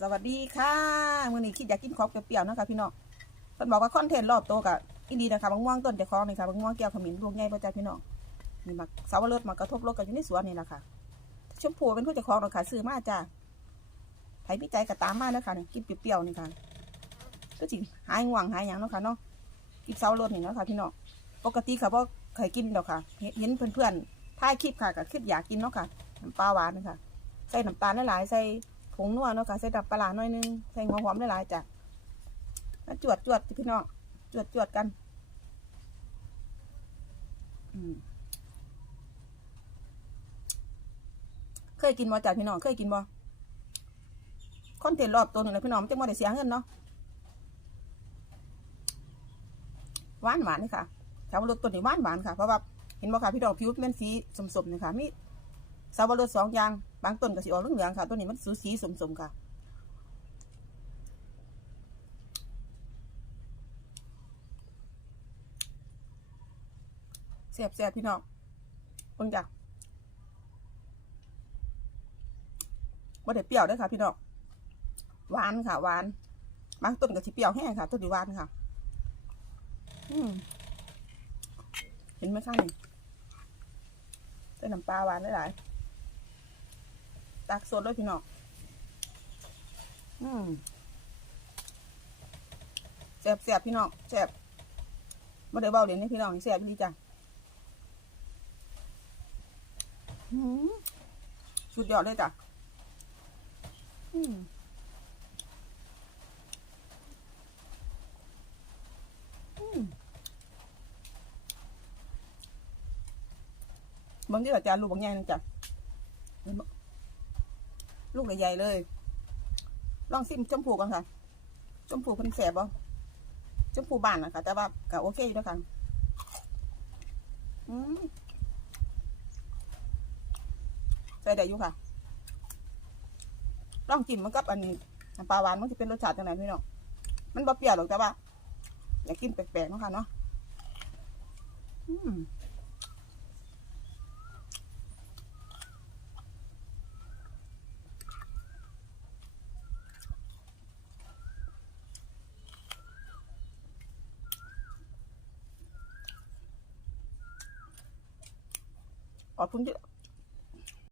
สวัสดีค่ะมื้อนี้คิดอยากกินของเปรี้ยวๆนะคะพี่น้องเพิ่นบอกว่าคอนเทนต์รอบโตกับอินดีนะคะบางม่วงต้นเจ้าของนี่ค่ะบางม่วงแก้วขมิ้นลูกใหญ่บ่จ้าพี่น้องนี่มักสาวรสมากระทบรถกันอยู่ในสวนนี่แหละค่ะชมพูเป็นผู้เจ้าของนะคะซื้อมาจ้าไผมีใจก็ตามมาเนะค่ะนี่กินเปรี้ยวๆนี่ค่ะก็สิงหายง่วงหายหยังเนาะค่ะเนาะกินสาวรสนี่เนาะค่ะพี่น้องปกติค่ะบ่เคยกินดอกค่ะ เห็นเพื่อนๆถ่ายคลิปค่ะก็คิดอยากกินเนาะค่ะน้ำปลาหวานนี่ค่ะใส่น้ำตาลหลายๆใส่ งนัวเนาะค่ะใส่ดับปลาร้าหน่อยนึงใส่หัวหอมหลายๆจ้ะแล้วจวดจวดพี่น้องจวดจวดกันเคยกินบ่จ้ะพี่น้องเคยกินบ่คอนเทนต์รอบตัวหนึ่งนะพี่น้องจะบ่ได้เสียเงินเนาะหวานหวานนี่ค่ะสาวรสตัวนี้หวานหวานค่ะเพราะว่าเห็นบ่ค่ะพี่น้องผิวเป็นสีสมๆนี่ค่ะมี สาวรสสองอย่าง บางต้นก็สีออกเหลืองๆค่ะ ต้นนี้มันสูสีสมๆค่ะ เสียบเสียบพี่น้องเพิ่งจ้ะบ่ได้เปรี้ยวเด้วยค่ะ พี่น้อง หวานค่ะ หวาน บางต้นก็สิเปรี้ยวแห้งค่ะ ต้นนี้หวานค่ะ อืมเห็นไหมข้างนี้ใส่น้ำปลาหวานหลายๆ ตักสดด้วยพี่น้องอืมแซ่บแซ่บพี่น้องแซ่บบ่ได้เบาเด่นนี่พี่น้องแซ่บดีจ้ะสุดยอดเลยจ้ะบางทีอาจารย์ลูกบางใหญ่นึงจ้ะเห็นบ่ ลูกใหญ่เลย ลองซิมจมพูกกันค่ะจมพูเพิ่นแสบบ่จมพูบ้านนะคะแต่ว่าก็โอเคอยู่แล้วค่ะอืมใส่ได้อยู่ค่ะ ลองกินมันกับอันปลาหวานมันจะเป็นรสชาติจังไหนพี่น้องมันบ่เปรี้ยวหรอกแต่ว่า อยากกินแปลกๆนะค่ะเนาะอืม ขอบคุณที่